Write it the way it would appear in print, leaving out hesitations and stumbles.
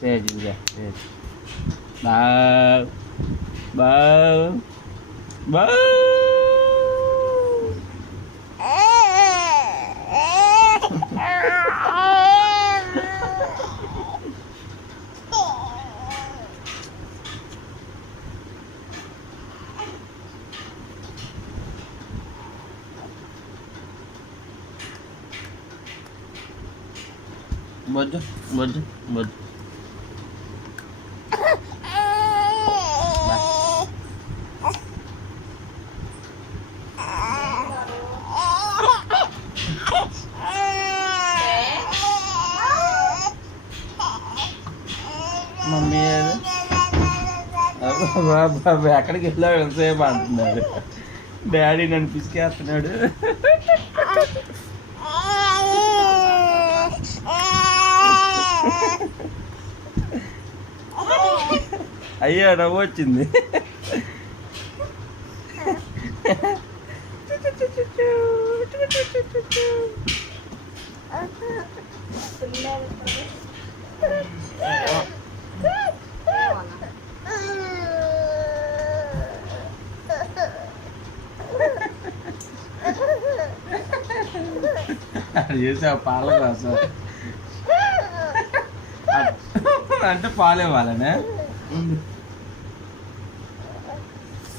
Tege. Bau. Bau. Bau. Baju. Mummy బాబు ఎక్కడికి వెళ్ళాడు ఎంతసేపు అంటున్నాడు. డాడీ నన్ను పిసికేస్తున్నాడు. అయ్యో నవ్వు వచ్చింది. అది చేసా పాల కోసం అంటే పాలు ఇవ్వాలనే.